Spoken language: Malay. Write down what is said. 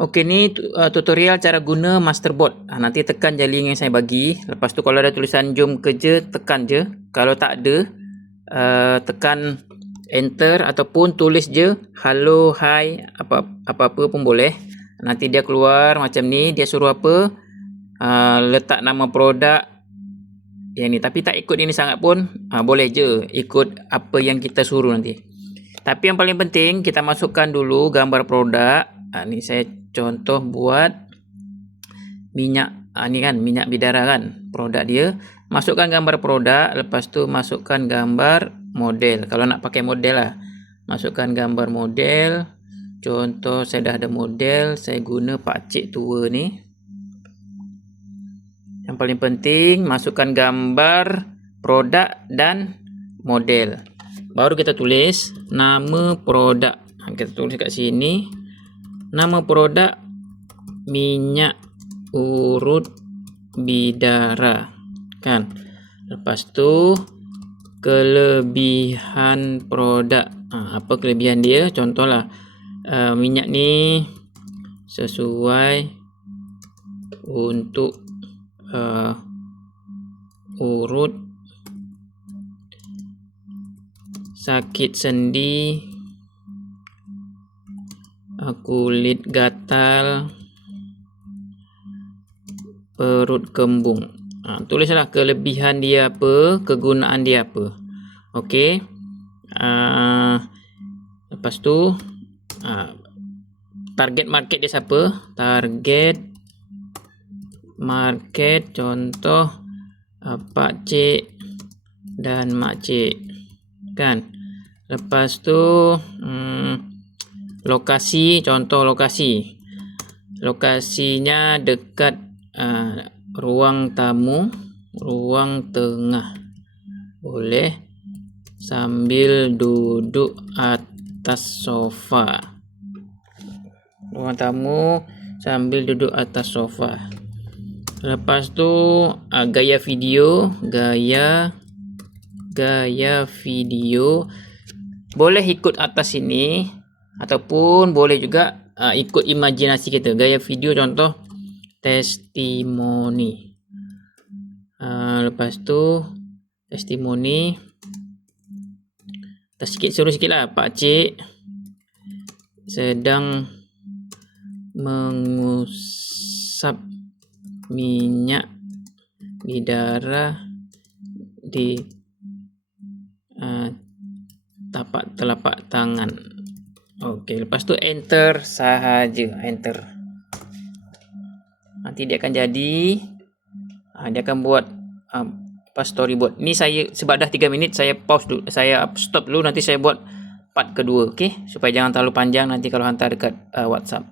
Okey, ni tutorial cara guna masterboard. Nanti tekan je link yang saya bagi. Lepas tu kalau ada tulisan jom kerja, tekan je. Kalau tak ada, tekan enter ataupun tulis je hello, hi, apa-apa pun boleh. Nanti dia keluar macam ni. Dia suruh apa? Letak nama produk yang ni. Tapi tak ikut ini sangat pun, boleh je ikut apa yang kita suruh nanti. Tapi yang paling penting kita masukkan dulu gambar produk. Ni saya contoh buat minyak, ni kan minyak bidara kan produk dia. Masukkan gambar produk, lepas tu masukkan gambar model. Kalau nak pakai model lah, masukkan gambar model. Contoh saya dah ada model, saya guna pakcik tua ni. Yang paling penting masukkan gambar produk dan model. Baru kita tulis nama produk. Kita tulis kat sini. Nama produk minyak urut bidara kan. Lepas tu kelebihan produk. Apa kelebihan dia? Contohlah minyak ni sesuai untuk urut, sakit sendi, kulit gatal, perut kembung. Tulislah kelebihan dia apa, kegunaan dia apa. Okey. Lepas tu target market dia siapa? Target market contoh pakcik dan makcik kan. Lepas tu lokasi, contoh lokasinya dekat ruang tamu, ruang tengah, boleh sambil duduk atas sofa. Ruang tamu sambil duduk atas sofa. Lepas tu gaya video, gaya video boleh ikut atas sini ataupun boleh juga ikut imajinasi kita. Gaya video contoh testimoni. Lepas tu testimoni, suruh sikit lah, pakcik sedang mengusap minyak bidara di telapak tangan. Okey, lepas tu enter sahaja, enter. Nanti dia akan jadi, dia akan buat storyboard. Ni saya sebab dah 3 minit, saya pause dulu, saya stop dulu, nanti saya buat part kedua, okey? Supaya jangan terlalu panjang nanti kalau hantar dekat WhatsApp.